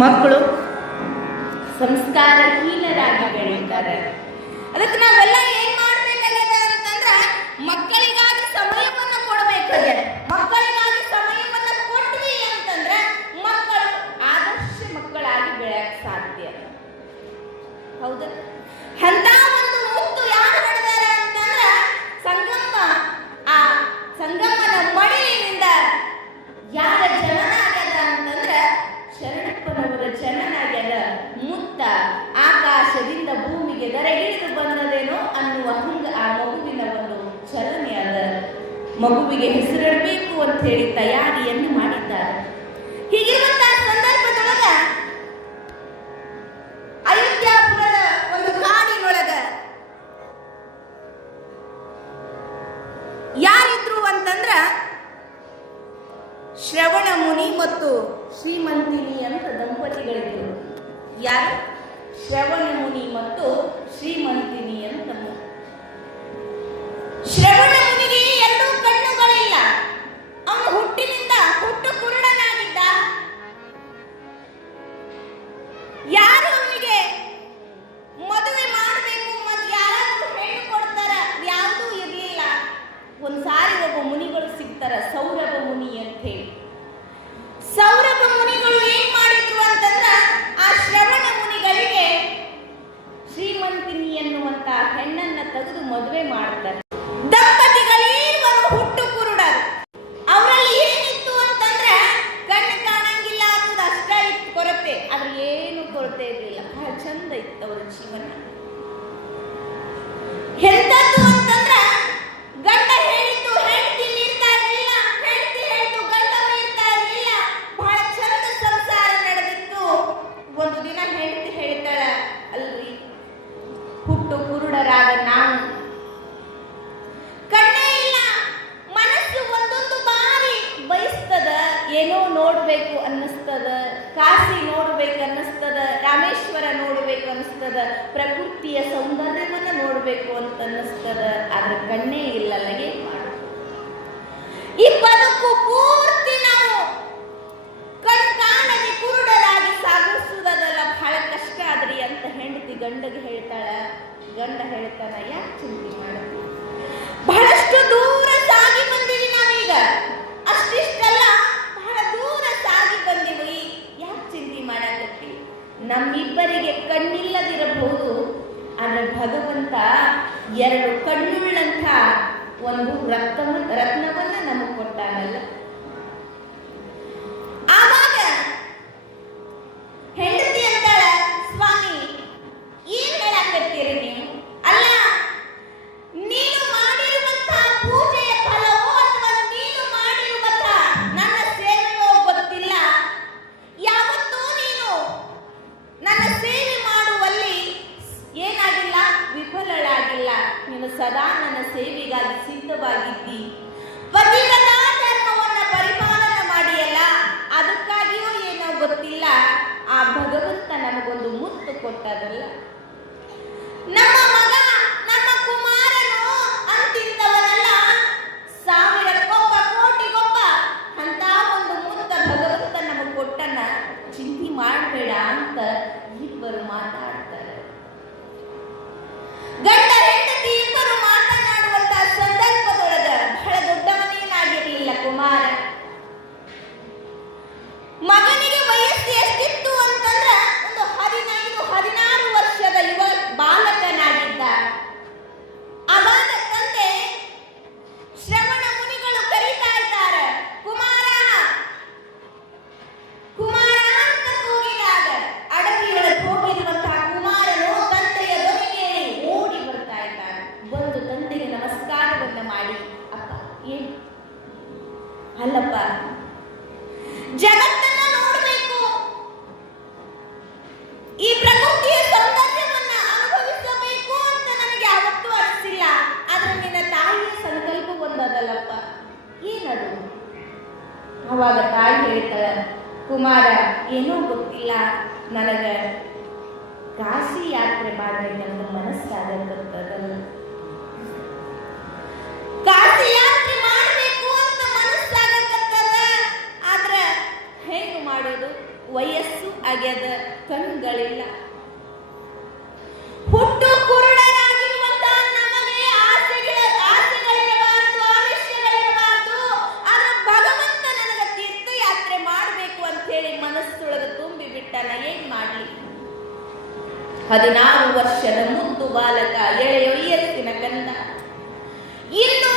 ಮಕ್ಕಳು ಸಂಸ್ಕಾರಹೀನರಾಗಿ ಬೆಳೆಯುತ್ತಾರೆ. ಅದಕ್ಕೆ ನಾವೆಲ್ಲ ಏನ್ ಮಾಡ್ಬೇಕಾಗ್ಯದ ಅಂತಂದ್ರ ಮಕ್ಕಳಿಗಾಗಿ ಸಮಯವನ್ನ ಕೊಡಬೇಕಾಗ್ಯದ. ಮಕ್ಕಳಿಗಾಗಿ ಸಮಯವನ್ನ ಕೊಟ್ವಿ ಅಂತಂದ್ರ ಮಕ್ಕಳು ಆದರ್ಶ ಮಕ್ಕಳಾಗಿ ಬೆಳೆಯಕ್ ಸಾಧ್ಯ. ಹೌದು, ಅಂತ ಒಂದು ಮುತ್ತು ಯಾರು ನಡೆದಾರ ಅಂತಂದ್ರ ಸಂಗಮ್ಮ. ಆ ಸಂಗಮ್ಮನ ಮಡಿಲಿನಿಂದ ಯಾರ ಜನನ ಆಗ್ಯದ ಅಂತಂದ್ರ ಶರಣಪ್ಪನವರ ಜನನ ಆಗ್ಯದ. ಮುತ್ತ ಆಕಾಶದಿಂದ ಭೂಮಿಗೆ ದರಗಿಳಿದು ಬಂದದೇನೋ ಅನ್ನುವ ಹಂಗ ಆ ಮಗುವಿನ ಒಂದು ಚಲನೆ ಅದ. ಮಗುವಿಗೆ ಹೆಸರಿಡಬೇಕು ಅಂತ ಹೇಳಿ ತಯಾರಿಯನ್ನು ಮಾಡಿದ್ದಾರೆ. ಹೀಗಿರುವಂತಹ ಸಂದರ್ಭದೊಳಗ ಅಯೋಧ್ಯಾಪುರದ ಒಂದು ಕಾಡಿನೊಳಗ ಯಾರಿದ್ರು ಅಂತಂದ್ರ ಶ್ರವಣ ಮುನಿ ಮತ್ತು ಶ್ರೀಮಂತಿನಿ ಅಂತ ದಂಪತಿಗಳಿದ್ರು. ಯಾರು? ಶ್ರವಣ ಮುನಿ ಮತ್ತು ಶ್ರೀಮಂತಿನಿ ಅಂತ. ಶ್ರವಣ ಮುನಿಗೆ ಎರಡೂ ಕಣ್ಣುಗಳಿಲ್ಲ. ಅವನು ಹುಟ್ಟಿನಿಂದ ಹುಟ್ಟು ಕುರುಡನಾಗಿದ್ದ. ಯಾರು ಅವನಿಗೆ ಮದುವೆ ಮಾಡಬೇಕು ಮತ್ತು ಯಾರಾದ್ರೂ ಹೆಣ್ಣು ಕೊಡ್ತಾರ ಯಾವುದೂ ಇರಲಿಲ್ಲ. ಒಂದ್ಸಾರಿ ಒಬ್ಬ ಮುನಿಗಳು ಸಿಗ್ತಾರ, ಸೌರಭ ಮುನಿ ಅಂತ ಹೇಳಿ. ಸೌರಭ ಮುನಿಗಳು ಏನ್ ಮಾಡಿದ್ರು ಅಂತಂದ್ರ ಆ ಶ್ರವಣ ಮುನಿಗಳಿಗೆ ಶ್ರೀಮಂತಿನಿ ಎನ್ನುವಂತ ಹೆಣ್ಣನ್ನ ತೆಗೆದು ಮದುವೆ ಮಾಡ್ತಾರೆ. ದಂಪತಿಗಳಿವರು ಹುಟ್ಟು ಕುರುಡರು. ಅವರಲ್ಲಿ ಏನಿತ್ತು ಅಂತಂದ್ರೆ ಕಣ್ಣು ಕಾಣಂಗಿಲ್ಲ ಅನ್ನೋದು ಅಷ್ಟ ಇತ್ತು ಕೊರತೆ. ಆದ್ರೆ ಏನು ಕೊರತೆ ಇರಲಿಲ್ಲ. ಬಹಳ ಚಂದ ಇತ್ತು ಅವರ ಜೀವನ. ಎಂತದ್ದು ಅಂತಂದ್ರ ಗಂಡ ಹೇಳಿದ್ದು ಹೆಂಡತಿ ನೀಡ್ತಾ ಇರಲಿಲ್ಲ, ಹೆಂಡತಿ ಹೇಳಿದ್ದು ಗಂಡ ನೀಡ್ತಾ ಇರಲಿಲ್ಲ. ಬಹಳ ಚಂದ ಸಂಸಾರ ನಡೆದಿತ್ತು. ಒಂದು ದಿನ ಹೆಂಡತಿ ಹೇಳ್ತಾಳ, ಅಲ್ರಿ ಹುಟ್ಟು ಕುರುಡರಾದ ನಾವು ಕಣ್ಣೇ ಇಲ್ಲ, ಮನಸ್ಸು ಒಂದೊಂದು ಬಾರಿ ಬಯಸ್ತದ, ಏನೋ ನೋಡ್ಬೇಕು ಅನ್ನಿಸ್ತದ, ಕಾಶಿ ನೋಡ್ಬೇಕು ಅನ್ನಿಸ್ತದ, ರಾಮೇಶ್ವರ ನೋಡ್ಬೇಕು ಅನ್ನಿಸ್ತದ, ಪ್ರಕೃತಿಯ ಸೌಂದರ್ಯವನ್ನ ನೋಡ್ಬೇಕು ಅಂತ ಅನ್ನಿಸ್ತದ. ಆದ್ರೆ ಕಣ್ಣೇ ಇಲ್ಲಲ್ಲ, ಏನ್ ಮಾಡು? ಈ ಬದುಕು ಪೂರ್ತಿ ನಾವು ಕಣ್ ಕಾಣದೆ ಕುರುಡರಾಗಿ ಸಾಗಿಸುವುದಲ್ಲ, ಬಹಳ ಕಷ್ಟ ಆದ್ರಿ ಅಂತ ಹೆಂಡತಿ ಗಂಡಗೆ ಹೇಳ್ತಾಳ. ಗಂಡ ಹೇಳ್ತಾನ, ಯಾಕೆ ಚಿಂತೆ ಮಾಡ್ತೀವಿ? ಬಹಳಷ್ಟು ದೂರ ಸಾಗಿ ಬಂದಿವಿ ನಾವೀಗ. ಅಷ್ಟಿಷ್ಟಲ್ಲ, ಬಹಳ ದೂರ ಸಾಗಿ ಬಂದಿವಿ. ಯಾಕೆ ಚಿಂತೆ ಮಾಡಕತ್ತಿ? ನಮ್ಮಿಬ್ಬರಿಗೆ ಕಣ್ಣಿಲ್ಲದಿರಬಹುದು, ಆದ್ರೆ ಭಗವಂತ ಎರಡು ಕಣ್ಣುಳ್ಳಂಥ ಒಂದು ರತ್ನವನ್ನ ನಮಗೆ ಕೊಟ್ಟಾನಲ್ಲ. ಆವಾಗ ಹೆಂಡತಿ ಅಂತಾಳ, ಸ್ವಾಮಿ ಏನ್ ಹೇಳಕತ್ತೀರಿ ನೀವು? ಅಲ್ಲ, ನೀನು ಮಾಡಿರುವಂತಹ ಪೂಜೆಯ ಫಲವೋ ಅಥವಾ ನೀನು ಮಾಡಿರುವಂತಹ ನನ್ನ ಸೇವೆಯೋ ಗೊತ್ತಿಲ್ಲ. ಯಾವತ್ತೂ ನೀನು ನನ್ನ ಸೇವೆ ಮಾಡುವಲ್ಲಿ ಏನಾಗಿಲ್ಲ, ವಿಫಲಳಾಗಿಲ್ಲ. ನೀನು ಸದಾ ನನ್ನ ಸೇವೆಗಾಗಿ ಸಿದ್ಧವಾಗಿದ್ದಿ. ಪತಿವ್ರತ ಧರ್ಮವನ್ನ ಪರಿಪಾಲನೆ ಮಾಡಿಯಲ್ಲ, ಅದಕ್ಕಾಗಿಯೂ ಏನೋ ಗೊತ್ತಿಲ್ಲ. ಆ ಭಗವಂತ ನಮಗೊಂದು ಮುತ್ತು ಕೊಟ್ಟದಲ್ಲ. ನಮ್ಮ ಮಗ, ನಮ್ಮ ಕುಮಾರನು ಅಂತಿಂತವನಲ್ಲ, ಸಾವಿರಕ್ಕೊಬ್ಬ ಕೋಟಿಗೊಬ್ಬ ಅಂತ ಒಂದು ಮುತ್ತ ಭಗವಂತ ನಮಗೆ ಕೊಟ್ಟನ. ಚಿಂತೆ ಮಾಡಬೇಡ ಅಂತ ಇಬ್ಬರು ಮಾತಾಡ್ತಾರೆ. ಗಂಡ ಹೆಂಡತಿ ಇಬ್ಬರು ಮಾತನಾಡುವಂತ ಸಂದರ್ಭದೊಳಗ ಬಹಳ ದೊಡ್ಡವನೇನಾಗಿರ್ಲಿಲ್ಲ ಕುಮಾರ. ಮಗನಿಗೆ ವಯಸ್ಸು ಎಷ್ಟಿತ್ತು ಅಂತಂದ್ರ ಒಂದು 15-16 ವರ್ಷದ ಯುವ ಬಾಲಕನಾಗಿದ್ದ. ಅವಾಗ ತಂದೆ ಶ್ರವಣ ಮುನಿಗಳು ಕರೀತಾ ಇದ್ದಾರೆ, ಕುಮಾರ ಕುಮಾರ ಅಂತ ಕೂಗಿದಾಗ ಅಡವಿಯೊಳಗೆ ಹೋಗಿರುವಂತಹ ಕುಮಾರನು ತಂದೆಯ ಧ್ವನಿ ಕೇಳಿ ಓಡಿ ಬರ್ತಾ ಇದ್ದಾನೆ. ಬಂದು ತಂದೆಗೆ ನಮಸ್ಕಾರವನ್ನ ಮಾಡಿ, ಅಪ್ಪ ಏನು? ಅಲ್ಲಪ್ಪ, ಜಗತ್ತನ್ನ ನೋಡಬೇಕು, ಈ ಪ್ರಕೃತಿಯ ಸೌಂದರ್ಯವನ್ನ ಅನುಭವಿಸಬೇಕು ಅಂತ ನನಗೆ ಯಾವತ್ತೂ ಅನಿಸಿಲ್ಲ. ಆದ್ರೆ ನಿನ್ನ ತಾಯಿಯ ಸಂಕಲ್ಪ ಒಂದದಲ್ಲಪ್ಪ, ಏನದು? ಅವಾಗ ತಾಯಿ ಹೇಳ್ತಾಳ, ಕುಮಾರ ಏನೋ ಗೊತ್ತಿಲ್ಲ, ನನಗ ಕಾಶಿ ಯಾತ್ರೆ ಮಾಡ್ಬೇಕಂತ ಮನಸ್ಸಾಗತ್ತದಲ್ಲ. ಕಾಶಿ ಯಾತ್ರೆ ಮಾಡಬೇಕು ಅಂತ ಮನಸ್ಸಾಗತ್ತದ. ಆದ್ರೆ ಹೆಂಗ್ ಮಾಡೋದು? ವಯಸ್ಸು ಆಗ್ಯದ, ಕಣ್ಗಳಿಲ್ಲ. ಹುಟ್ಟು ಕುರುಡರಾಗಿರುವಂತ ನಮಗೆ ಆಸೆಗಳಿರಬಾರದು, ಆಲಸ್ಯಗಳಿರಬಾರದು. ಆದ್ರೆ ಭಗವಂತ ನನಗೆ ತೀರ್ಥಯಾತ್ರೆ ಮಾಡಬೇಕು ಅಂತ ಹೇಳಿ ಮನಸ್ಸೊಳಗೆ ತುಂಬಿ ಬಿಟ್ಟನ. ಏನ್ ಮಾಡ್ಲಿ? 16 ವರ್ಷದ ಮುದ್ದು ಬಾಲಕ, ಎಳೆಯ ವಯಸ್ಸಿನ ಕಂದ. ಇನ್ನು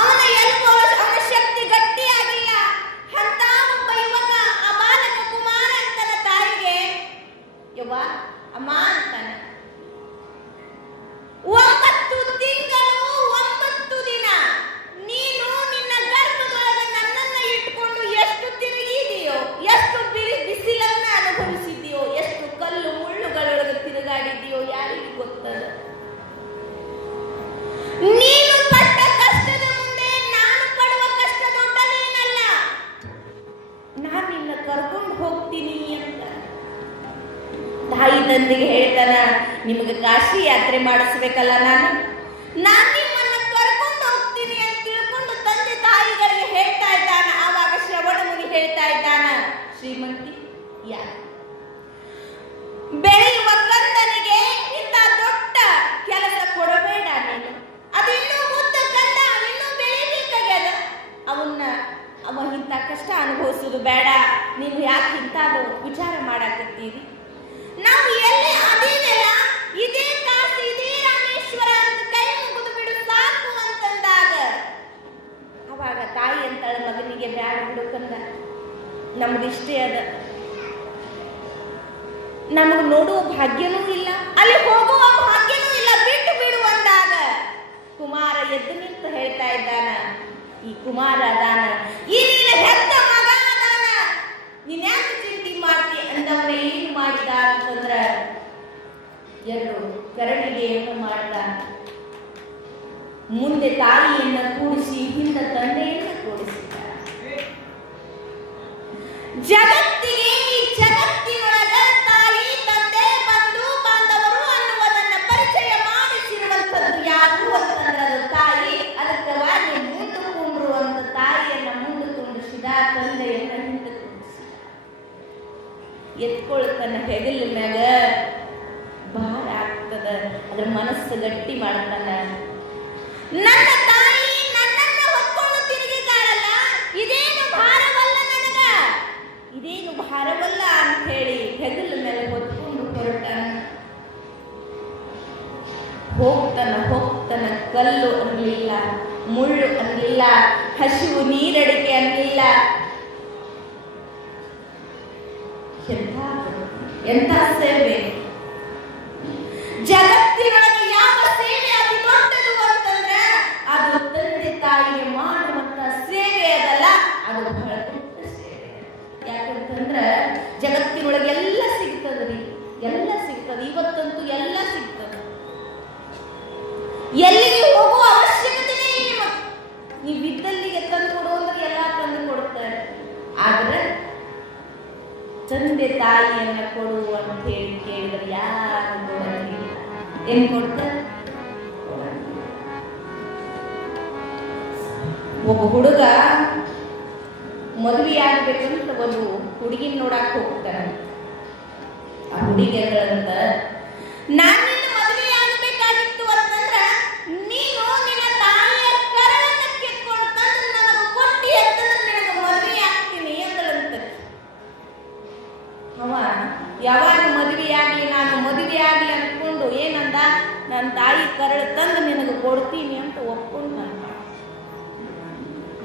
ಅವನ ಶಕ್ತಿ ಗಟ್ಟಿಯಾಗಿಲ್ಲ. ಅಂತ ಒಬ್ಬ ಯುವಕ, ಆ ಬಾಲಕ ಕುಮಾರ ಅಂತನ ತಾಯಿಗೆ, ಯವ್ವ ಅಮ್ಮ ಅಂತಾನೆ. 9 ತಿಂಗಳು 9 ದಿನ ನೀನು ನಿನ್ನ ಗರ್ಭದೊಳಗೆ ನನ್ನನ್ನ ಇಟ್ಕೊಂಡು ಎಷ್ಟು ತಿರುಗಿದೆಯೋ, ಎಷ್ಟು ಬಿಸಿಲನ್ನ ಅನುಭವಿಸಿದೆಯೋ, ಎಷ್ಟು ಕಲ್ಲು ಮುಳ್ಳುಗಳೊಳಗೆ ತಿರುಗಾಡಿದೆಯೋ ಯಾರಿಗೆ ಗೊತ್ತದ? ನೀನು ಪಟ್ಟ ಕಷ್ಟದ ಮುಂದೆ ನಾನು ಪಡುವ ಕಷ್ಟ ದೊಡ್ಡದೇನಲ್ಲ. ನಾನು ನಿನ್ನ ಕರ್ಕೊಂಡು ಹೋಗ್ತೀನಿ ಅಂತ ತಾಯಿ ತಂದೆಗೆ ಹೇಳ್ತಾನ. ನಿಮಗೆ ಕಾಶಿ ಯಾತ್ರೆ ಮಾಡಿಸ್ಬೇಕಲ್ಲ, ನಾನು ನಿಮ್ಮನ್ನ ಕರ್ಕೊಂಡು ಹೋಗ್ತೀನಿ ಅಂತ ತಿಳ್ಕೊಂಡು ತಂದೆ ತಾಯಿಗಳಿಗೆ ಹೇಳ್ತಾ ಇದ್ದಾನ. ಆವಾಗ ಶ್ರವಣ ಮುನಿ ಹೇಳ್ತಾ ಇದ್ದಾನ, ಶ್ರೀಮಂತಿ ಯಾರು? ಬೆಳೆಯುವ ಕಂದನಿಗೆ ಇಂಥ ದೊಡ್ಡ ಕೆಲಸ ಕೊಡಬೇಡ ನೀನು. ಅದು ಇನ್ನೂ ಮುದ್ದ ಕಂದ, ಇನ್ನೂ ಬೆಳಿಬೇಕಾಗ್ಯದ. ಅವ ಇಂಥ ಕಷ್ಟ ಅನುಭವಿಸುವುದು ಬೇಡ. ನೀವು ಯಾಕೆ ಇಂಥದ್ದು ವಿಚಾರ ಮಾಡಾಕತ್ತೀರಿ? ನಾವು ಎಲ್ಲಿ ಅದೇನೆಲ್ಲ ಇದೇ ಕಾಶಿ, ಇದೇ ರಾಮೇಶ್ವರ ಅಂತ ಕೈ ಮುಗಿದು ಬಿಡು ಸಾಕು ಅಂತಂದಾಗ ಅವಾಗ ತಾಯಿ ಅಂತಾಳ ಮಗನಿಗೆ, ಬ್ಯಾಡ ಬಿಡು ಕಂದ, ನಮ್ದಿಷ್ಟೇ ಅದ, ನಮಗೆ ನೋಡುವ ಭಾಗ್ಯನೂ ಇಲ್ಲ, ಅಲ್ಲಿ ಹೋಗುವ ಭಾಗ್ಯನೂ ಇಲ್ಲ, ಬಿಟ್ಟು ಬಿಡು ಅಂದಾಗ ಕುಮಾರ ಎದ್ದು ನಿಂತು ಹೇಳ್ತಾ ಇದ್ದಾನ, ಈ ಕುಮಾರ ಅದಾನ, ಈ ನೀನು ಹೆತ್ತ ಮಗ ಅದಾನ, ನೀನ್ ಯಾಕೆ ಚಿಂತೆ ಮಾಡ್ತಿ ಅಂದವನ ಏನು ಮಾಡಿದ ಅಂತಂದ್ರ, ಎರಡು ಕರಡಿಗೆ ಏನು ಮಾಡಿದ, ಮುಂದೆ ತಾಯಿಯನ್ನ ಕೂಡಿಸಿ ಹಿಂದೆ ತಂದೆಯನ್ನ ಕೂಡಿಸಿದ. ಜಗತ್ತಿಗೆ, ಈ ಜಗತ್ತಿನೊಳಗ ತಾಯಿ ತಂದೆ ಬಂಧು ಬಾಂಧವರು ಅನ್ನುವುದನ್ನ ಪರಿಚಯ ಮಾಡಿಸಿರುವಂಥದ್ದು ಯಾರು ಅಂತಂದ್ರೆ ಅದು ತಾಯಿ. ಅದಕ್ಕವಾಗಿ ಮುಂದೆ ಕುಂಡ್ರುವಂತ ತಾಯಿಯನ್ನ ಮುಂದೆ ಕುಂಡಿಸಿದ, ತಂದೆಯನ್ನ ಹಿಂದೆ ಕುಂಡಿಸಿದ. ಎತ್ಕೊಳ್ತನ ಹೆಗಲ ಮ್ಯಾಗ ಭಾರ ಆಗ್ತದ, ಅದ್ರ ಮನಸ್ಸು ಗಟ್ಟಿ ಮಾಡ್ತಾನ. ನನ್ನ ತಾಯಿ ನನ್ನನ್ನ ಹೊತ್ಕೊಂಡು ತಿರುಗಿದಾಳಲ್ಲ, ಇದೇನು ಭಾರವಲ್ಲ ನನಗ, ಇದೇನು ಭಾರವಲ್ಲ ಅಂತ ಹೇಳಿ ಹೆಗಲ ಮೇಲೆ ಹೊತ್ಕೊಂಡು ಹೊರಟಾನ. ಹೋಗ್ತಾನ ಕಲ್ಲು ಅನ್ನಲಿಲ್ಲ, ಮುಳ್ಳು ಅನ್ನಲಿಲ್ಲ, ಹಸಿವು ನೀರಡಿಕೆ ಅನ್ನಲಿಲ್ಲ. ಎಂಥ ಸೇವೆ! ಜಗತ್ತಿನೊಳಗೆ ಯಾವ ಸೇವೆ ಅತಿ ದೊಡ್ಡದು ಅಂತಂದ್ರೆ ಅದು ತಂದೆ ತಾಯಿಗೆ ಮಾಡುವಂತ ಸೇವೆ ಅದಲ್ಲ, ಅದು ಬಹಳ ದೊಡ್ಡ ಸೇವೆ. ಯಾಕಂತಂದ್ರ ಜಗತ್ತಿನೊಳಗೆ ಎಲ್ಲ ಸಿಗ್ತದ್ರಿ, ಎಲ್ಲ ಸಿಗ್ತದೆ. ಇವತ್ತಂತೂ ಎಲ್ಲ ಸಿಗ್ತದೆ, ಎಲ್ಲಿಗೆ ಹೋಗುವ ಅವಶ್ಯಕತೆನೇ ಇಲ್ಲ. ನೀವು ಇದ್ದಲ್ಲಿಗೆ ತಂದು ಕೊಡು ಅಂದ್ರೆ ಎಲ್ಲ ತಂದು ಕೊಡ್ತಾರೆ. ಆದ್ರೆ ತಂದೆ ತಾಯಿಯನ್ನ ಕೊಡು ಅಂತ ಹೇಳಿ ಕೇಳಿದ್ರೆ ಯಾರು ಕೊಡಂಗಿಲ್ಲ. ಏನ್ ಕೊಡ್ತಾರೆ? ಒಬ್ಬ ಹುಡುಗ ಮದುವೆ ಆಗ್ಬೇಕಂತ ಒಂದು ಹುಡುಗಿನ ನೋಡಾಕ್ ಹೋಗ್ತಾನೆ. ಆ ಹುಡುಗಿ ಅಂದ್ರಂತ, ನಾನು ನಿನ್ನ ಮದುವೆ ಆಗಬೇಕಾಗಿತ್ತು ಅಂತಂದ್ರ ನೀನು ನಿನ್ನ ತಾಯಿಯ ಕರಳನ್ನ ಕಿತ್ಕೊಂಡು ತಂದು ನನಗೆ ಕೊಟ್ಟಿ ಅಂತಂದ್ರೆ ನಿನಗೆ ಮದುವೆ ಆಗ್ತೀನಿ ಅಂದ್ರಂತ. ಅವ ಯಾವಾಗ ಮದುವೆಯಾಗಲಿ, ನಾನು ಮದುವೆ ಆಗಲಿ ಅಂದ್ಕೊಂಡು ಏನಂದ, ನನ್ನ ತಾಯಿ ಕರಳು ತಂದು ನಿನಗೆ ಕೊಡ್ತೀನಿ ಅಂತ ಒಪ್ಕೊಂಡು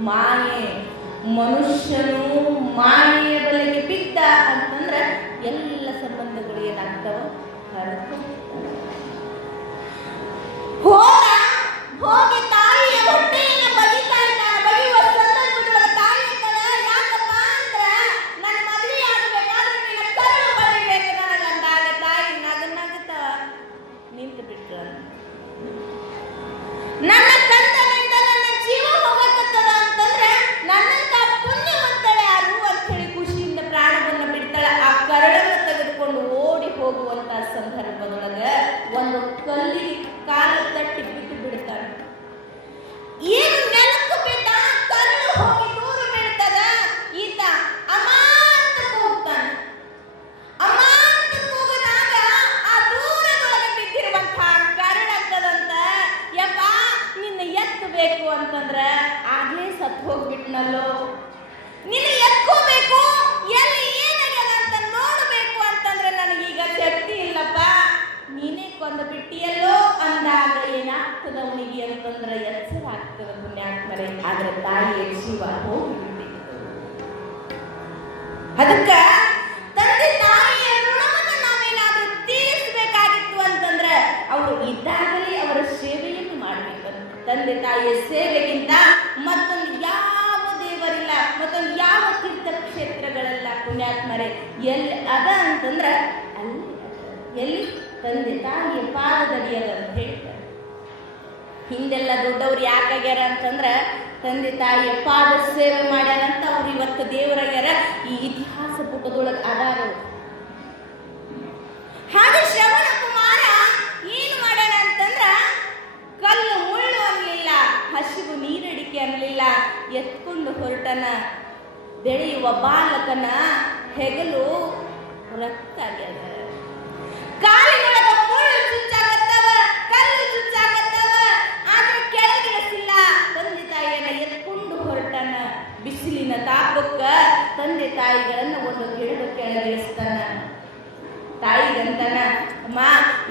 ಮಾಯೆ. ಮನುಷ್ಯನು ಮಾಯೆಯ ಬಲೆಗೆ ಬಿದ್ದ ಅಂತಂದ್ರೆ ಎಲ್ಲ ಸಂಬಂಧಗಳು ಏನಾಗ್ತಾವ? ಹೋಗಿ ತಾಯಿಯ ಹೊಟ್ಟೆಯನ್ನು ಬಲಿತಾ ಇದ್ದಾನೆ. ಬಲಿಯುವ ಸಂದರ್ಭದೊಳಗೆ ತಾಯಿ ಯಾಕಪ್ಪ ಅಂದ್ರೆ ನನ್ನ ಮದುವೆ ಆಗಬೇಕಾದ್ರೆ ನಿನ್ನ ಕರಳು ಬಲಿಬೇಕು ನನಗಂದಾಗ ತಾಯಿ ನಗನಗುತ್ತ ನಿಂತು ಬಿಟ್ರು. ನನ್ನ ಕಂದನಿಂದ ನನ್ನ ಜೀವ ಹೋಗಕತ್ತದ ಅಂತಂದ್ರೆ ನನ್ನಂತ ಪುಣ್ಯವಂತಳೆ ಯಾರು ಅಂತ ಹೇಳಿ ಖುಷಿಯಿಂದ ಪ್ರಾಣವನ್ನು ಬಿಡ್ತಾಳೆ. ಆ ಕರಳನ್ನು ತೆಗೆದುಕೊಂಡು ಓಡಿ ಹೋಗುವಂತ ಸಂದರ್ಭದೊಳಗೆ ಒಂದು ಕಲ್ಲಿಗೆ ಕಾಲು ತಟ್ಟಿ ಬಿಟ್ಟು ಬಿಡ್ತಾಳೆ. ಏನು ನೆಲಕ್ಕೆ ಬಿದ್ದ, ಕರಳು ಹೋಗಿ ದೂರ ಬೀಳ್ತದ. ಈತ ಅಮ್ಮ ಅಂತ ಹೋಗ್ತಾನೆ. ತಾಯಿಯ ಜೀವ ಹೋಗಿಬಿಟ್ಟಿತ್ತು. ಅದಕ್ಕ ತಂದೆ ತಾಯಿಯ ಋಣವನ್ನು ನಾವೇನಾದ್ರೂ ತೀರಿಸಬೇಕಾಗಿತ್ತು ಅಂತಂದ್ರೆ ಅವರು ಇದ್ದಾಗಲೇ ಅವರ ಸೇವೆಯನ್ನು ಮಾಡಬೇಕಂತ. ತಂದೆ ತಾಯಿಯ ಸೇವೆಗಿಂತ ಮತ್ತೊಂದು ಯಾವ ದೇವರಿಲ್ಲ, ಮತ್ತೊಂದು ಯಾವ ತೀರ್ಥ ಕ್ಷೇತ್ರಗಳೆಲ್ಲ ಪುಣ್ಯಾತ್ಮರೇ ಎಲ್ಲಿ ಅದ ಅಂತಂದ್ರ ಅಲ್ಲಿ ಎಲ್ಲಿ ತಂದೆ ತಾಯಿಯ ಪಾದದಲ್ಲಿ ಅದ ಅಂತ ಹೇಳ್ತಾರೆ. ಹಿಂದೆಲ್ಲ ದೊಡ್ಡವ್ರು ಯಾಕಾಗ್ಯಾರ ಅಂತಂದ್ರ ತಂದೆ ತಾಯಿಯ ಪಾದ ಸೇವೆ ಮಾಡ್ಯಾರಂತ ಅವ್ರು ಇವತ್ತು ದೇವರಾಗ್ಯಾರ. ಈ ಇತಿಹಾಸ ಪುಟದೊಳಗೆ ಅದಾರ. ಹಾಗೆ ಶ್ರವಣ ಕುಮಾರ ಏನು ಮಾಡ್ಯಾನ ಅಂತಂದ್ರ ಕಲ್ಲು ಮುಳ್ಳು ಅನ್ಲಿಲ್ಲ, ಹಸಿವು ನೀರಡಿಕೆ ಅನ್ಲಿಲ್ಲ, ಎತ್ಕೊಂಡು ಹೊರಟನ ಬೆಳೆಯುವ ಬಾಲಕನ ಹೆಗಲು ರಕ್ತ ಆಗ್ಯದ. ಕಾಲಿನೊಳಗ ಮುಳ್ಳು ಚುಚ್ಚಾಗತ್ತವ, ಕಲ್ಲು ಚುಚ್ಚಾಗತ್ತವ, ಆದ್ರೆ ಕೆಳಗಿಳಿಸಿಲ್ಲ. ತಂದೆ ತಾಯಿಯನ್ನ ಎತ್ಕೊಂಡು ಹೊರಟನ. ಬಿಸಿಲಿನ ತಾಪಕ್ಕ ತಂದೆ ತಾಯಿಗಳನ್ನ ಒಂದು ಗಿಡದ ಕೆಳಗಿಳಿಸ್ತಾನ. ತಾಯಿಗಂತಾನ, ಅಮ್ಮ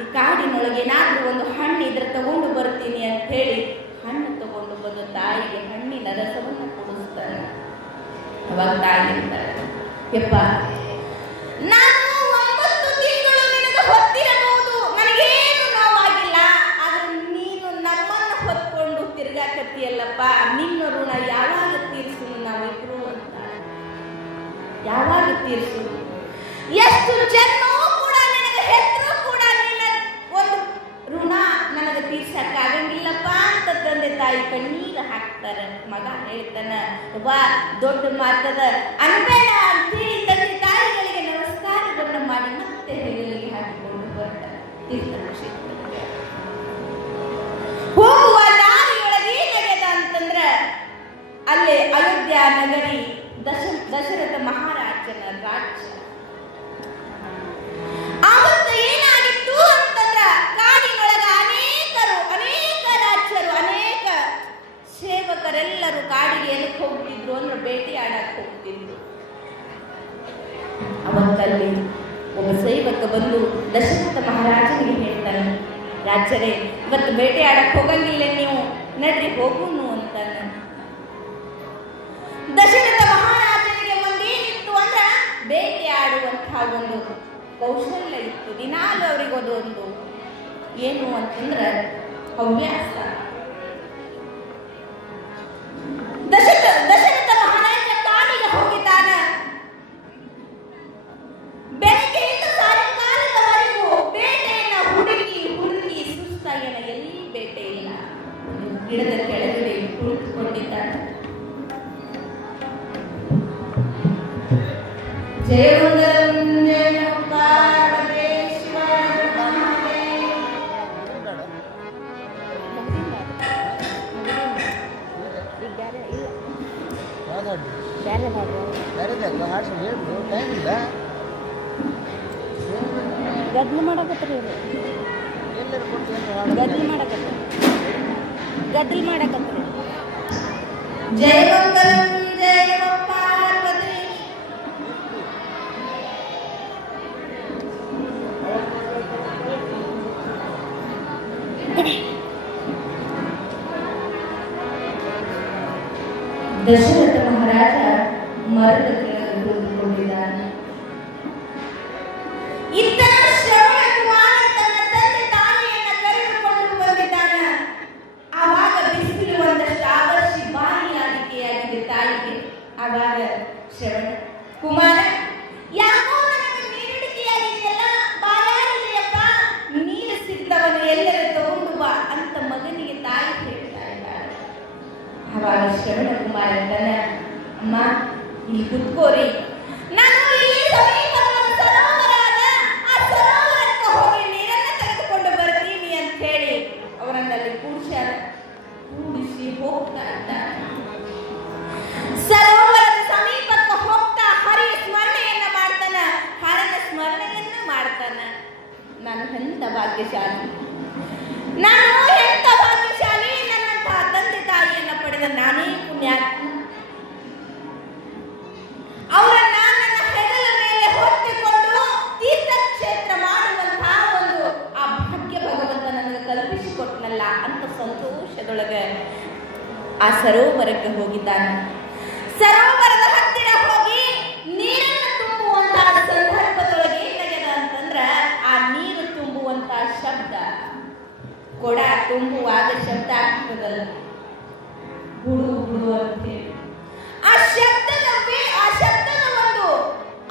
ಈ ಕಾಡಿನೊಳಗೆ ಏನಾದ್ರೂ ಒಂದು ಹಣ್ಣು ಇದ್ರೆ ತಗೊಂಡು ಬರ್ತೀನಿ ಅಂತ ಹೇಳಿ ಹಣ್ಣು ತಗೊಂಡು ಬಂದು ತಾಯಿಗೆ ಹಣ್ಣಿನ ರಸವನ್ನು ಕುಡಿಸ್ತಾನೆ. ಅವಾಗ ತಾಯಿ ಹೇಳ್ತಾಳೆ, ಯಪ್ಪ ನಾನು 9 ತಿಂಗಳು ನಿನಗೆ ಹೊತ್ತಿರಬಹುದು, ನನಗೇನು ನೋವಾಗಿಲ್ಲ, ಆದ್ರೆ ನೀನು ನಮ್ಮನ್ನು ಹೊತ್ಕೊಂಡು ತಿರ್ಗಾಕತ್ತೀಯಲ್ಲಪ್ಪ, ನಿನ್ನ ಋಣ ಯಾವಾಗ ತೀರಿಸು ನಾವಿಬ್ರು ಅಂತ. ಯಾವಾಗ ತೀರಿಸು? ಎಷ್ಟು ಜನ್ಮ ಕೂಡ ನನಗೆ ಹೆತ್ತರೂ ಕೂಡ ನಿನ್ನ ಒಂದು ಋಣ ನನಗೆ ತೀರ್ಸಕ್ಕಾಗಂಗಿಲ್ಲಪ್ಪ ಅಂತ ತಂದೆ ತಾಯಿ ಕಣ್ಣೀರು ಹಾಕ್ತಾರೆ. ಮಗ ಹೇಳ್ತಾನ, ವಾ ದೊಡ್ಡ ಮಾತದ ಅನ್ಬೇಡ ಅಂತೇಳಿ ತಂದೆ ತಾಯಿಗಳಿಗೆ ನಮಸ್ಕಾರವನ್ನು ಮಾಡಿ ಮತ್ತೆ ಹೆಗಲಿಗೆ ಹಾಕಿಕೊಂಡು ಬರ್ತಾರೆ ತೀರ್ಥಕ್ಷೇತ್ರಕ್ಕೆ. ಹೋಗುವ ದಾರಿಯೊಳಗೆ ಏನಾಗ್ಯದ ಅಂತಂದ್ರ ಅಲ್ಲೇ ಅಯೋಧ್ಯ ನಗರಿ ದಶರಥ ಮಹಾರಾಜನ ರಾಜ್ಯ. ಆವತ್ತು ಏನಾಗಿತ್ತು ಅಂತಂದ್ರ ಕಾಡಿನೊಳಗ ಅನೇಕ ರಾಜ್ಯರು, ಅನೇಕ ಸೇವಕರೆಲ್ಲರೂ ಕಾಡಿಗೆ ಎಲ್ಲಿಗೆ ಹೋಗ್ತಿದ್ರು ಅಂದ್ರೆ ಬೇಟೆಯಾಡಕ್ ಹೋಗ್ತಿದ್ರು. ಅವತ್ತಲ್ಲಿ ಒಬ್ಬ ಸೇವಕ ಬಂದು ದಶರಥ ಮಹಾರಾಜನಿಗೆ ಹೇಳ್ತಾನೆ, ರಾಜರೇ ಇವತ್ತು ಬೇಟೆಯಾಡಕ್ ಹೋಗಂಗಿಲ್ಲ, ನೀವು ನಡ್ರಿ ಹೋಗುನು ಅಂತಾನೆ. ದಶರಥ ಮಹಾರಾಜನಿಗೆ ಒಂದೇನಿತ್ತು ಅಂದ್ರ ಬೇಟೆಯಾಡುವಂತಹ ಒಂದು ಕೌಶಲ್ಯ ಇತ್ತು. ದಿನಾಲು ಅವರಿಗೆ ಅದೊಂದು ಏನು ಅಂತಂದ್ರ ಹವ್ಯಾಸ. ದಶರಥ ಮಹಾರಾಜ ಕಾಡಿಗೆ ಹೋಗಿದ್ದಾನ. ಬೆಳಗ್ಗೆಯಿಂದ ಸಾಯಂಕಾಲದವರೆಗೂ ಬೇಟೆಯನ್ನ ಹುಡುಕಿ ಸುಸ್ತಾಗಿನ, ಎಲ್ಲಿ ಬೇಟೆ ಇಲ್ಲ. ಗಿಡದ ಕೆಳಗಡೆ ಕುಳಿತುಕೊಂಡಿದ್ದಾನೆ. ಜಯಮಂಗಲಂ ಜಯ ಪಾರ್ವತೇಶ್ವರ ಮಹಾದೇವ. ಗದ್ಲು ಮಾಡಕತ್ರಿ, ಗದ್ದಲ್ ಮಾಡಕತ್ರಿ. ಜಯಮಂಗಲಂ ಜಯ ಪಾರ್ವತೇಶ್ವರ. ದಶರಥ ಮಹಾರಾಜ ಮರದ ಕೆಳಗೆ ಕುಳಿತುಕೊಂಡಿದ್ದಾನೆ. ಇತ್ತ ಶ್ರವಣ ಕುಮಾರ ತನ್ನ ತಂದೆ ತಾಯಿಯನ್ನ ಕರೆದುಕೊಂಡು ಬಂದಿದ್ದಾನ. ಆವಾಗ ಬಿಸಿಲು ಒಂದಷ್ಟು ಆವರಿಸಿ ಬಾಯಿಯಾಗಿಕೆಯಾಗಿದೆ ತಾಯಿಗೆ. ಆವಾಗ ಶ್ರವಣ ಕುಮಾರ, ಯಾಕೋ ನನಗೆ ನೀರಿಡಿಕೆಯಾಗಿದೆಯಲ್ಲ, ಬಾಯಾರಿದೆಯಪ್ಪ, ನೀರು ಸಿಗ್ತವನು ಎಲ್ಲರ ತಗೊಂಡು ಬಾ ಅಂತ ಮಗನಿಗೆ ತಾಯಿ ಹೇಳ್ತಾ ಇದ್ದಾಳೆ. ಆವಾಗ ಶ್ರವಣ ಕುಮಾರ ಅಂತಾನೆ, ಅಮ್ಮ ಇಲ್ಲಿ ಕುತ್ಕೋರಿ, ನಾನು ಇಲ್ಲಿ ಸಮೀಪದ ಸರೋವರ, ಆ ಸರೋವರಕ್ಕೆ ಹೋಗಿ ನೀರನ್ನ ತೆಗೆದುಕೊಂಡು ಬರ್ತೀನಿ ಅಂತ ಹೇಳಿ ಅವರನ್ನಲ್ಲಿ ಕೂಡಿಸಿ ಹೋಗ್ತಾ ಇದ್ದಾನೆ. ಸರೋವರದ ಸಮೀಪಕ್ಕೆ ಹೋಗ್ತಾ ಹರಿಯ ಸ್ಮರಣೆಯನ್ನ ಮಾಡ್ತಾನ, ಹರನ ಸ್ಮರಣೆಯನ್ನ ಮಾಡ್ತಾನ. ನಾನು ಎಂತ ಭಾಗ್ಯಶಾಲಿ, ನಾನು ಎಂತ ಭಾಗ್ಯಶಾಲಿ, ನನ್ನಂತಹ ತಂದೆ ತಾಯಿಯನ್ನ ಪಡೆದ ನಾನೇ ಪುಣ್ಯಾತ್ಮ. ಅವರನ್ನ ನನ್ನ ಹೆಗಲ ಮೇಲೆ ಹೊತ್ತುಕೊಂಡು ತೀರ್ಥಕ್ಷೇತ್ರ ಮಾಡುವಂತಹ ಒಂದು ಆ ಭಾಗ್ಯ ಭಗವಂತ ನನಗೆ ಕಲ್ಪಿಸಿಕೊಟ್ನಲ್ಲ ಅಂತ ಸಂತೋಷದೊಳಗೆ ಆ ಸರೋವರಕ್ಕೆ ಹೋಗಿದ್ದಾನೆ. ಸರೋವರದ ಹತ್ತಿರ ಹೋಗಿ ನೀರನ್ನು ತುಂಬುವಂತಹ ಸಂದರ್ಭದೊಳಗೆ ಏನಾಗ್ಯದ ಅಂತಂದ್ರ ಆ ನೀರು ತುಂಬುವಂತಹ ಶಬ್ದ, ಕೊಡ ತುಂಬುವಾಗ ಶಬ್ದ ಆಗ್ತದಲ್ಲ, ಹುಡು ಹುಡು ಅಂತೇಳಿ ಆ ಶಬ್ದದ ಒಂದು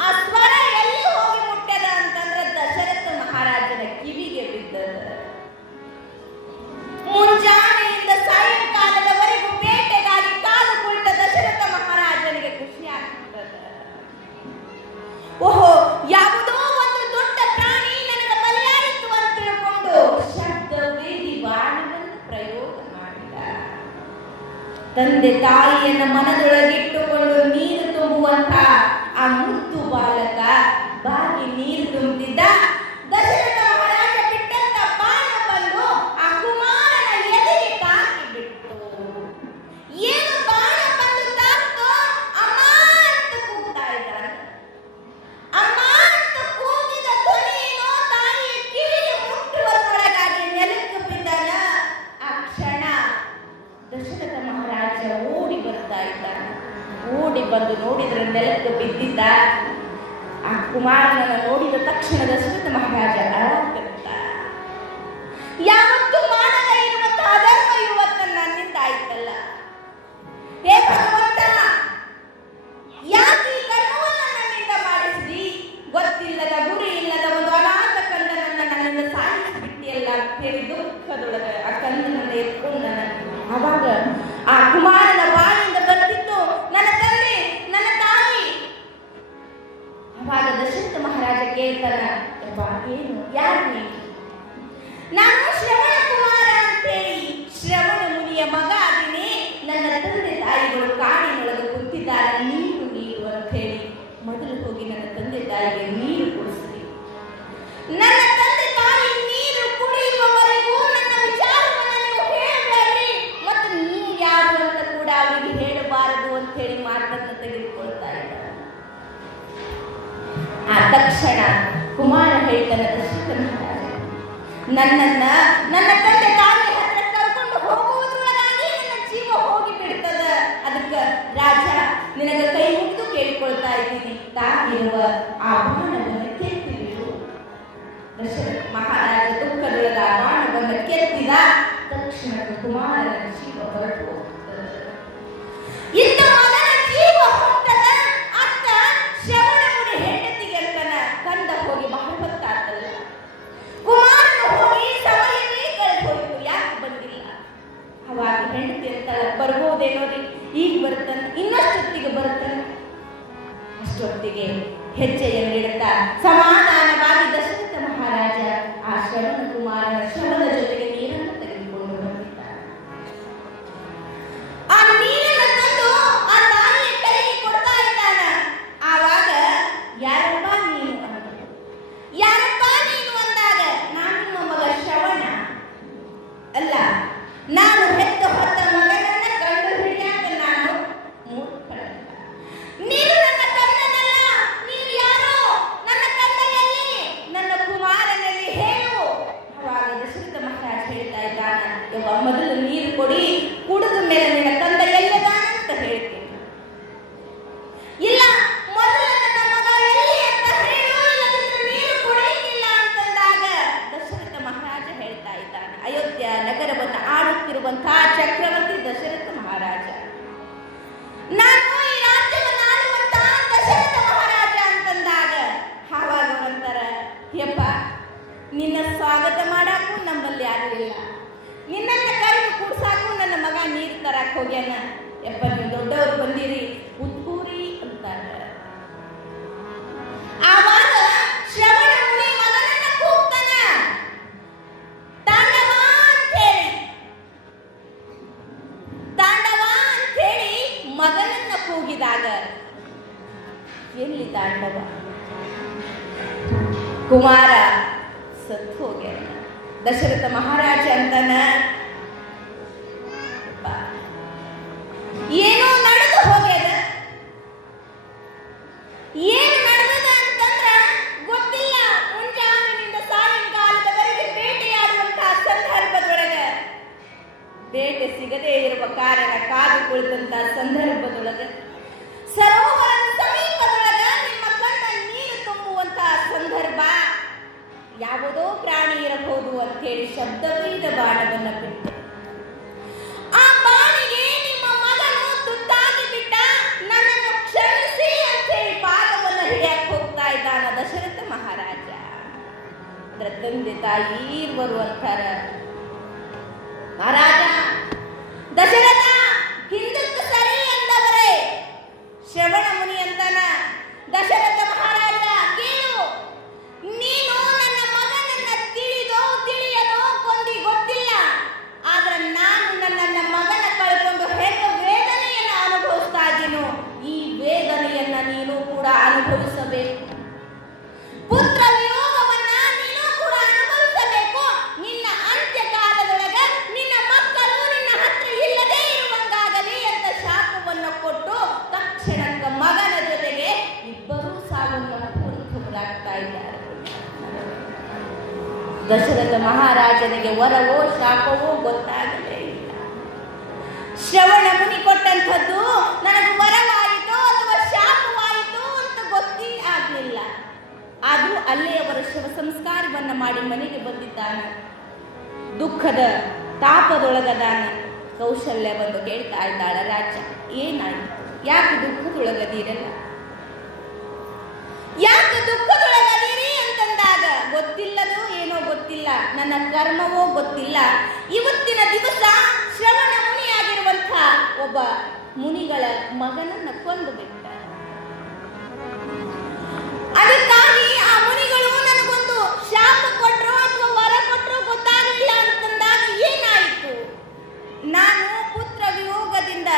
ಆ ಸ್ವರ ಎಲ್ಲಿ ಹೋಗಿ ಮುಟ್ಟ್ಯದ ಅಂತಂದ್ರೆ ದಶರಥ ಮಹಾರಾಜನ ಕಿವಿಗೆ ಬಿದ್ದದ. ಮುಂಜಾನೆಯಿಂದ ಸಾಯಂಕಾಲದವರೆಗೂ ಬೇಟೆಗಾಗಿ ಕಾಲು ಕುಳಿತ ದಶರಥ ಮಹಾರಾಜನಿಗೆ ಖುಷಿ ಆಗ್ತದ. ಓಹೋ, ಯಾವುದೋ ಒಂದು ದೊಡ್ಡ ಪ್ರಾಣಿ ನನಗೆ ಬಲಿಯಾಯಿತು ಅಂತ ತಿಳ್ಕೊಂಡು ಶಬ್ದವೇದಿ ಬಾಣವನ್ನು ಪ್ರಯೋಗ ಮಾಡಿದ. ತಂದೆ ತಾಯಿಯನ್ನ ಮನದೊಳಗಿಟ್ಟುಕೊಂಡು ನೀರು ತುಂಬುವಂತ ಆ ಮುದ್ದು ಬಾಲಕ ಬಾಗಿ ನೀರು ತುಂಬಿದ್ದ. ದಶರಥ ಮಹಾರಾಜ ಬಿಟ್ಟಂತ ಬಾಣ ಬಂದು ಆ ಕುಮಾರನ ಎದೆಗೆ ತಾಕಿ ಬಿಟ್ಟು, ಏನು ಬಾಣ ಬಂದು ತಾಕ್ತೋ ಅಮ್ಮ ಅಂತ ಕೂಗ್ತಾ ಇದ್ದಾನೆ. ಅಮ್ಮ ಅಂತ ಕೂಗಿದ ಧ್ವನಿಯೇನೋ ತಾಯಿಯ ಕಿವಿಗೆ ಮುಟ್ಟುವರೊಳಗಾಗಿ ನೆಲಕ್ಕೆ ಬಿದ್ದಾನ. ಆ ಕ್ಷಣ ದಶರಥ ಮಹಾರಾಜ ಓಡಿ ಬರ್ತಾ ಇದ್ದಾನೆ. ಓಡಿ ಬಂದು ನೋಡಿದ್ರೆ ನೆಲಕ್ಕೆ ಬಿದ್ದಿದ್ದ ಆ ಕುಮಾರನನ್ನು ನೋಡಿದ ತಕ್ಷಣ ದಶರಥ ಮಹಾರಾಜ ಅಳಾಗ್ತಿರ್ತ. ಯಾವತ್ತು ಮಾಡದ ಇರುವಂತ ಅಧರ್ಮ ಇವತ್ತು ನನ್ನಿಂದ ಆಯ್ತಲ್ಲ, ಹೇ ಭಗವಂತ, ಯಾಕೆ ಈ ಕರ್ಮವನ್ನು ನನ್ನಿಂದ ಮಾಡಿಸಿದಿ? ಗೊತ್ತಿಲ್ಲದ ಗುರಿ ಇಲ್ಲದ ಒಂದು ಅನಾಥ ಕಂದನನ್ನ ನನ್ನಿಂದ ಸಾಯಿಸಿಬಿಟ್ಟಿಯಲ್ಲ ಅಂತ ಹೇಳಿ ದುಃಖದೊಳಗ ಆ ಕಂದನನ್ನ ಎತ್ಕೊಂಡ. ಆವಾಗ ಆ ಕುಮಾರನ ಬಾಯಿಂದ ಬರ್ತಿತ್ತು, ನನ್ನ ತಂದೆ, ನನ್ನ ತಾಯಿ. ಆವಾಗ ದಶರಥ ಮಹಾರಾಜ ಕೇಳ್ತಾನ, ಏನು, ಯಾರು ನೀನು? ನಾನು ಶ್ರವಣ ಕುಮಾರ ಅಂತೇಳಿ ಶ್ರವಣ ಮುನಿಯ ಮಗ ಆಗಿನೇ. ನನ್ನ ತಂದೆ ತಾಯಿಗಳು ಕಾಡಿನೊಳಗೆ ಕುಂತಿದ್ದಾರೆ, ನೀರು ನೀರು ಅಂತ ಹೇಳಿ ಮೊದಲು ಹೋಗಿ ನನ್ನ ತಂದೆ ತಾಯಿಗೆ ನೀರು ಕೊಡಿಸ್ರಿ. ನನ್ನ ತಂದೆ ತಾಯಿ ನೀರು ಕುಡಿಯುವವರೆಗೂ ನನ್ನ ವಿಚಾರವನ್ನು ನೀವು ಹೇಳಬೇಡ್ರಿ, ಮತ್ತು ನೀವು ಯಾರು ಅಂತ ಕೂಡ ಅವರಿಗೆ ಹೇಳಬಾರದು ಅಂತ ಹೇಳಿ ಮಾತನ್ನು ತೆಗೆದುಕೊಳ್ತಾ ಇದ್ದಾರೆ. ಆ ತಕ್ಷಣ ಕುಮಾರ ಹೇಳ್ತಾನೆ, ದಶರಥ ಮಹಾರಾಜ, ನನ್ನ ತಂದೆ ತಾಯಿ ಹತ್ರ ಕರ್ಕೊಂಡು ಹೋಗುವುದರೊಳಗಾಗಿ ನನ್ನ ಜೀವ ಹೋಗಿ ಬಿಡ್ತದ. ಅದಕ್ಕೆ ರಾಜ ನಿನಗೆ ಕೈ ಮುಗಿದು ಕೇಳಿಕೊಳ್ತಾ ಇದ್ದೀನಿ, ತಾಗಿರುವ ಆ ಬಾಣವನ್ನು ಕೆತ್ತಿ ಬಿಡು. ದಶರಥ ಮಹಾರಾಜ ದುಃಖದೊಳಗ ಆ ಬಾಣವನ್ನು ಕೆತ್ತಿದ ತಕ್ಷಣ ಕುಮಾರನ ಜೀವ ಹೊರಟು ಹೋಗ್ತದೆ. ಇಂಥ ಮಗನ ಜೀವ ಹೋಗ್ತದ ಅತ್ತ ಶ್ರವಣ ಮುನಿ ಹೆಂಡತಿಗೆ ಅಂತನ ಕಂದ ಹೋಗಿ ಬಹಳ ಹೊತ್ತಾತಲ್ಲ. ಕುಮಾರನ ಹೋಗಿ ಸಮಯವೇ ಕಳೆದು ಹೋಯ್ತು, ಯಾಕೆ ಬಂದಿಲ್ಲ? ಅವಾಗ ಹೆಂಡತಿ ಅಂತಲ್ಲ, ಬರ್ಬೋದೇನೋ ರೀ, ಈಗ ಬರ್ತಾನೆ, ಇನ್ನಷ್ಟೊತ್ತಿಗೆ ಬರ್ತಾನೆ. ಅಷ್ಟೊತ್ತಿಗೆ ಹೆಜ್ಜೆಯನ್ನಿಡುತ್ತಾ ಸಮಾಧಾನವಾಗಿ ದಶರಥ ಮಹಾರಾಜ ಆ ಶ್ರವಣ ಕುಮಾರನ ಶವದ ಜೊತೆಗೆ ನೀರನ್ನು ತೆಗೆದುಕೊಂಡು ಬಂದಿದ್ದಾನೆ. ಆ ನೀರನ್ನು ತಂದು ಆ ತಾಯಿಯ ಕೈಗೆ ಕೊಡ್ತಾ ಇದ್ದಾನ. ಆವಾಗ ಯಾರಪ್ಪ ನೀನು ಅಂದರು. ಯಾರಪ್ಪ ನೀನು ಅಂದಾಗ, ನಾನು ನಿಮ್ಮ ಮಗ ಶ್ರವಣ ಅಲ್ಲ, ನಾನು ಹೆತ್ತ ಹೊತ್ತ ಮಗನನ್ನ ಕಂಡು ಹಿಡಿಯಾಕ ನಾನು ಮೂರ್ಖಳಲ್ಲ. ನೀನು ನನ್ನ ಕಂದನಲ್ಲ, ನೀನು ಯಾರು? ನನ್ನ ಕಂದ ಎಲ್ಲಿ? ನನ್ನ ಕುಮಾರನಲ್ಲಿ ಹೇಳು. ಅವಾಗ ದಶರಥ ಮಹಾರಾಜ ಹೇಳ್ತಾ ಇದ್ದಾನ, ಮೊದಲು ನೀರು ಕೊಡಿ, ಕುಡಿದ ಮೇಲೆ ನಿನ್ನ ಕಂದ ಎಲ್ಲದಾನ ಅಂತ ಹೇಳ್ತೀನಿ. ಇಲ್ಲ, ಮೊದಲು ನನ್ನ ಮಗ ಎಲ್ಲಿ ಅಂತ ಹೇಳು, ಇಲ್ಲದಿದ್ರೆ ನೀರು ಕುಡಿಯಿಲ್ಲ ಅಂತಂದಾಗ ದಶರಥ ಮಹಾರಾಜ ಹೇಳ್ತಾ ಇದ್ದಾನೆ, ಅಯೋಧ್ಯ ನಗರವನ್ನು ಆಳುತ್ತಿರುವಂತಹ ಚಕ್ರವರ್ತಿ ದಶರಥ ಮಹಾರಾಜ, ನಾನು ಈ ರಾಜ್ಯವನ್ನು ಆಳುವಂತಹ ದಶರಥ ಮಹಾರಾಜ ಅಂತಂದಾಗ ಆವಾಗ ಅವರಂತಾರ, ಯಪ್ಪ, ನಿನ್ನ ಸ್ವಾಗತ ಮಾಡಾಕು ನಮ್ಮಲ್ಲಿ ಯಾರು ಇಲ್ಲ, ನಿನ್ನನ್ನ ಕರೆದು ಕೂಡ್ಸಾಕು ನನ್ನ ಮಗ ನೀರು ತರಕ್ ಹೋಗ್ಯಾನ. ಯಪ್ಪ, ನೀವು ದೊಡ್ಡವರು ಬಂದಿರಿ, ಉದ್ಕೂರಿ ಅಂತಾರೆ. ಆವಾಗ ಶ್ರವಣ ಮುನಿ ಮಗನನ್ನ ಕೂಗ್ತಾನ, ತಾಂಡವ ಅಂತೇಳಿ. ತಾಂಡವ ಅಂತೇಳಿ ಮಗನನ್ನ ಕೂಗಿದಾಗ ಎಲ್ಲಿ ತಾಂಡವ? ಕುಮಾರ ಸತ್ತು ಹೋಗ್ಯಾನ. ದಶರಥ ಮಹಾರಾಜ ಅಂತಾನ, ಏನೋ ನಡೆದು ಹೋಗ್ಯದ. ಏನು ನಡೆದದ ಅಂತಂದ್ರ ಗೊತ್ತಿಲ್ಲ. ಮುಂಜಾನಿನಿಂದ ಸಾಯಂಕಾಲದವರೆಗೆ ಬೇಟೆಯಾಡುವಂತಹ ಸಂದರ್ಭದೊಳಗ ಬೇಟೆ ಸಿಗದೇ ಇರುವ ಕಾರಣ ಕಾದ ಯಾವುದೋ ಪ್ರಾಣಿ ಇರಬಹುದು ಅಂತ ಹೇಳಿ ಶಬ್ದವಿಲ್ಲದ ಬಾಣವನ್ನು ಬಿಟ್ಟು ಆ ಬಾಣಿಗೆ ನಿಮ್ಮ ಮಗನು ತುತ್ತಾಗಿ ಬಿಟ್ಟ, ನನ್ನನ್ನು ಕ್ಷಮಿಸಿ ಅಂತ ಹೇಳಿ ಪಾದವನ್ನು ಹಿಡಿಯಕ್ಕೆ ಹೋಗ್ತಾ ಇದ್ದಾನ ದಶರಥ ಮಹಾರಾಜ. ಅದರ ತಂದೆ ತಾಯಿ ಇರುವರು ಅಂತಾರ, ಮಹಾರಾಜ ದಶರಥ ಹಿಂದಕ್ಕೆ ಸರಿ ಎಂದವರೇ. ಶ್ರವಣ ಮುನಿ ಅಂತಾನ, ದಶರಥ ಮಹಾರಾಜ ಕೇಳು, ನೀನು ನನ್ನ ಮಗನನ್ನ ತಿಳಿದೋ ತಿಳಿಯದೋ ಕೊಂದಿ ಗೊತ್ತಿಲ್ಲ, ಆದ್ರೆ ನಾನು ನನ್ನ ಮಗನ ಕಳ್ಕೊಂಡು ಹೇಗೆ ವೇದನೆಯನ್ನು ಅನುಭವಿಸ್ತಾ ಇದ್ದೀನೋ ಈ ವೇದನೆಯನ್ನ ನೀನು ಕೂಡ ಅನುಭವಿಸಬೇಕು. ಪುತ್ರ ವಿಯೋಗವನ್ನ ನೀನು ಕೂಡ ಅನುಭವಿಸಬೇಕು. ನಿನ್ನ ಅಂತ್ಯಕಾಲದೊಳಗ ನಿನ್ನ ಮಕ್ಕಳು ನಿನ್ನ ಹತ್ರ ಇಲ್ಲದೆ ಇರುವಂಗಾಗಲಿ ಅಂತ ಶಾಪವನ್ನು ಕೊಟ್ಟು ತಕ್ಷಣಕ್ಕ ಮಗನ ಜೊತೆಗೆ ಇಬ್ಬರೂ ಸಾವನ್ನಪ್ಪುವಂತವರಾಗ್ತಾ ಇದ್ದಾರೆ. ದಶರಥ ಮಹಾರಾಜನಿಗೆ ವರವೋ ಶಾಪವೋ ಗೊತ್ತಾಗಲೇ ಇಲ್ಲ. ಶ್ರವಣ ಮುನಿ ಕೊಟ್ಟಂಥದ್ದು ನನಗೆ ವರವಾಯಿತೋ ಅಥವಾ ಶಾಪವಾಯಿತೋ ಅಂತ ಗೊತ್ತೇ ಆಗಲಿಲ್ಲ. ಆದರೂ ಅಲ್ಲೇ ಅವರ ಶವ ಸಂಸ್ಕಾರವನ್ನ ಮಾಡಿ ಮನೆಗೆ ಬಂದಿದ್ದಾನ. ದುಃಖದ ತಾಪದೊಳಗದಾನ. ಕೌಶಲ್ಯ ಬಂದು ಕೇಳ್ತಾ ಇದ್ದಾಳ, ರಾಜ ಏನಾಯಿತು, ಯಾಕೆ ದುಃಖದೊಳಗದೀರಲ್ಲ, ಯಾಕೆ ದುಃಖದೊಳಗದೀರಿ ಅಂತಂದಾಗ, ಗೊತ್ತಿಲ್ಲದೋ ಏನೋ ಗೊತ್ತಿಲ್ಲ, ನನ್ನ ಕರ್ಮವೋ ಗೊತ್ತಿಲ್ಲ, ಇವತ್ತಿನ ದಿವಸ ಶ್ರವಣ ಮುನಿಯಾಗಿರುವಂಥ ಒಬ್ಬ ಮುನಿಗಳ ಮಗನನ್ನ ಕೊಂದು ಬಿಟ್ಟ. ಅದಕ್ಕಾಗಿ ಆ ಮುನಿಗಳು ನನಗೊಂದು ಶಾಪ ಕೊಟ್ಟರು ಅಥವಾ ವರ ಕೊಟ್ಟರು ಗೊತ್ತಾಗಲಿಲ್ಲ ಅಂತಂದಾಗ ಏನಾಯಿತು, ನಾನು ಪುತ್ರ ವಿಯೋಗದಿಂದ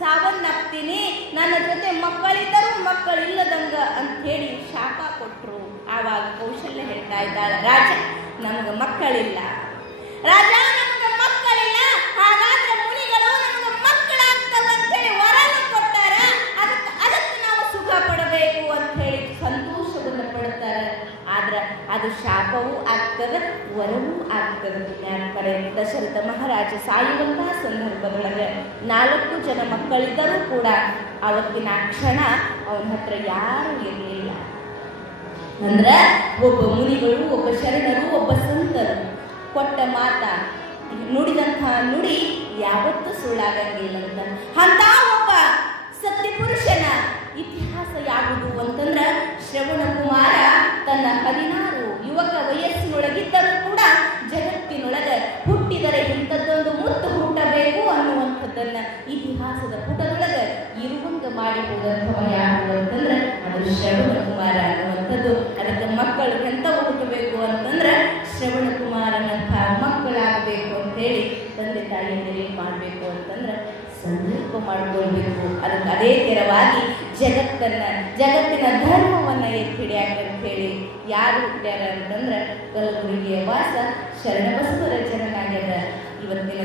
ಸಾವನ್ನಪ್ತೀನಿ, ನನ್ನ ಜೊತೆ ಮಕ್ಕಳಿದ್ದರೂ ಮಕ್ಕಳಿಲ್ಲದಂಗ ಅಂತ ಹೇಳಿ ಶಾಪ ಕೊಟ್ಟರು. ಆವಾಗ ಕೌಶಲ್ಯ ಹೇಳ್ತಾ ಇದ್ದಾಳ, ರಾಜ ನಮಗೆ ಮಕ್ಕಳಿಲ್ಲ, ರಾಜ ನಮಗೆ ಮಕ್ಕಳಿಲ್ಲ, ಹಾಗಾದ್ರೆ ಮುನಿಗಳು ನಮಗೆ ಮಕ್ಕಳಾಗ್ತವೆ ಅಂತ ಹೇಳಿ ವರನ್ನು ಕೊಟ್ಟಾರ, ಅದಕ್ಕೆ ನಾವು ಸುಖ ಪಡಬೇಕು ಅಂತ ಹೇಳಿ ಸಂತೋಷವನ್ನು ಪಡ್ತಾರೆ. ಆದ್ರೆ ಅದು ಶಾಪವೂ ಆಗ್ತದೆ, ವರವೂ ಆಗ್ತದೆ. ಯಾಕಂದರೆ ದಶರಥ ಮಹಾರಾಜ ಸಾಯುವಂತಹ ಸಂದರ್ಭದೊಳಗೆ 4 ಜನ ಮಕ್ಕಳಿದ್ದರೂ ಕೂಡ ಅವತ್ತಿನ ಕ್ಷಣ ಅವನ ಹತ್ರ ಯಾರೂ ಇರಲಿಲ್ಲ. ಅಂದ್ರೆ ಒಬ್ಬ ಮುನಿಗಳು, ಒಬ್ಬ ಶರಣರು, ಒಬ್ಬ ಸಂತರು ಕೊಟ್ಟ ಮಾತ, ನುಡಿದಂತಹ ನುಡಿ ಯಾವತ್ತೂ ಸುಳ್ಳಾಗಂಗಿಲ್ಲ ಅಂತ ಒಬ್ಬ ಸತ್ಯ ಪುರುಷನ ಇತಿಹಾಸ ಯಾವುದು ಅಂತಂದ್ರೆ ಶ್ರವಣ ಕುಮಾರ ತನ್ನ 16 ಯುವಕ ವಯಸ್ಸಿನೊಳಗಿದ್ದರೂ ಕೂಡ ಜಗತ್ತಿನೊಳಗೆ ಹುಟ್ಟಿದರೆ ಇಂಥದ್ದೊಂದು ಮುತ್ತು ಹುಟ್ಟಬೇಕು ಅನ್ನುವಂಥದ್ದನ್ನ ಇತಿಹಾಸದ ಪುಟದೊಳಗೆ ಇರುವಂಗ ಮಾಡಿ ಹೋದಂಥವ ಯಾರು ಅಂತಂದ್ರೆ ಅದು ಶ್ರವಣ ಕುಮಾರ ಅನ್ನುವಂಥದ್ದು. ಅದಕ್ಕೆ ಮಕ್ಕಳು ಎಂಥವು ಹುಟ್ಟಬೇಕು ಅಂತಂದ್ರೆ ಶ್ರವಣ ಕುಮಾರನಂಥ ಮಕ್ಕಳಾಗಬೇಕು ಅಂತೇಳಿ ತಂದೆ ತಾಯಿ ನೆಲೆ ಮಾಡಬೇಕು ಅಂತಂದ್ರೆ ಸಂಕಲ್ಪ ಮಾಡ್ಕೊಳ್ಬೇಕು. ಅದಕ್ಕೆ ಅದೇ ತೆರವಾಗಿ ಜಗತ್ತಿನ ಧರ್ಮವನ್ನು ಎತ್ತಿ ಹಿಡಿಯಾಕ ಅಂತ ಹೇಳಿ ಯಾರು ಹುಟ್ಟ್ಯಾರ ಅಂತಂದ್ರೆ ಕಲಬುರಗಿಯ ವಾಸ ಶರಣಬಸವರ ಜನನಾಗ್ಯದ ಇವತ್ತಿನ